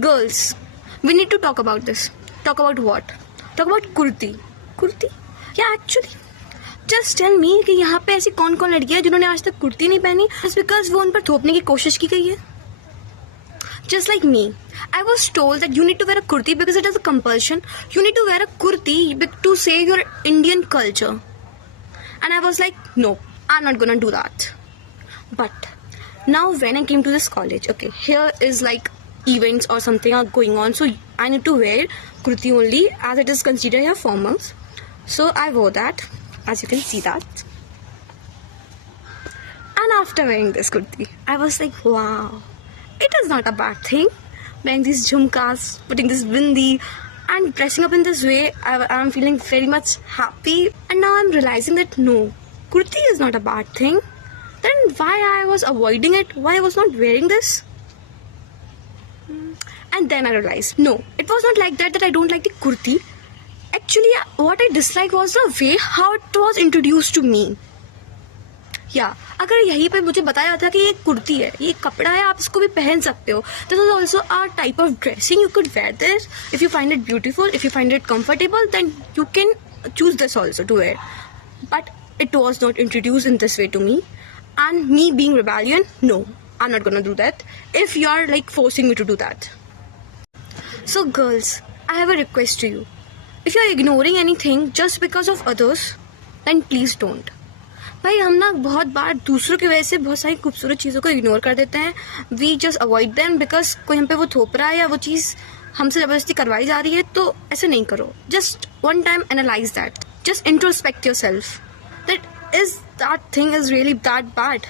Girls, we need to talk about this. Talk about what? Talk about kurti. Kurti? Yeah, actually. Just tell me कि यहाँ पे ऐसी कौन कौन लड़कियां हैं जिन्होंने आज तक कुर्ती नहीं पहनी जस्ट बिकॉज वो उन पर थोपने की कोशिश की गई है. Just like me, I was told that you need to wear a kurti because it is a compulsion. You need to wear a kurti to say your Indian culture. And I was like, no, I'm not gonna do that. But now when I came to this college, okay, here is like events or something are going on, so I need to wear kurti only as it is considered here formals. So I wore that, as you can see that. And after wearing this kurti, I was like, wow, it is not a bad thing. Wearing these jhumkas, putting this bindi, and dressing up in this way, I'm feeling very much happy. And now I'm realizing that no, kurti is not a bad thing. Then why I was avoiding it? Why I was not wearing this? And then I realized, no, it was not like that I don't like the kurti. Actually, what I disliked was the way how it was introduced to me. या अगर यहीं पे मुझे बताया जाता कि ये कुर्ती है, ये कपड़ा है, आप इसको भी पहन सकते हो. This is also a type of dressing. You could wear this if you find it beautiful, if you find it comfortable, then you can choose this also to wear. But it was not introduced in this way to me, and me being rebellion, no, I'm not gonna do that if you are like forcing me to do that. So girls, I have a request to you. If you are ignoring anything just because of others, then please don't. भाई हम ना बहुत बार दूसरों की वजह से बहुत सारी खूबसूरत चीज़ों को इग्नोर कर देते हैं. We just avoid them because कोई हम पे वो थोप रहा है या वो चीज़ हमसे ज़बरदस्ती करवाई जा रही है. तो ऐसे नहीं करो. Just one time analyse that. Just introspect your self that is that thing is really that bad.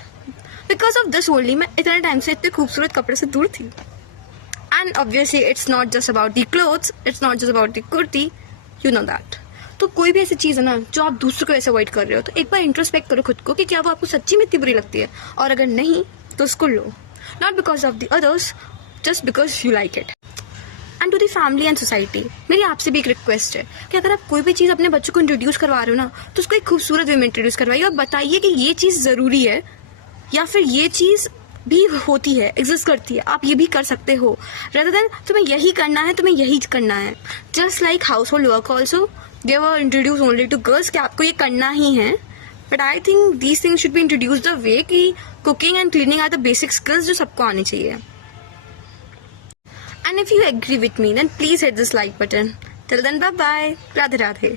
Because of this only मैं इतने टाइम से इतने खूबसूरत कपड़े से दूर थी. And obviously it's not just about the clothes, it's not just about the kurti, you know that. तो कोई भी ऐसी चीज़ है ना जो आप दूसरों को ऐसे अवॉइड कर रहे हो, तो एक बार इंट्रोस्पेक्ट करो खुद को कि क्या वो आपको सच्ची में इतनी बुरी लगती है, और अगर नहीं तो उसको लो. Not because of the others, just because you like it. And to the family and society, मेरी आपसे भी एक रिक्वेस्ट है कि अगर आप कोई भी चीज़ अपने बच्चों को इंट्रोड्यूस करवा रहे हो ना, तो उसको एक खूबसूरत वे में इंट्रोड्यूस करवाइए और बताइए कि ये चीज़ ज़रूरी है या फिर ये चीज़ भी होती है, एग्जिस्ट करती है, आप ये भी कर सकते हो. रेदर देन तुम्हें यही करना है, तुम्हें यही करना है. Just like house hold work also they were introduced only to girls कि आपको ये करना ही है. But I think these things should be introduced the way कि cooking and cleaning are the basic skills जो सबको आनी चाहिए. And if you agree with me, then please hit this like button. Till then, bye bye. Radhe Radhe.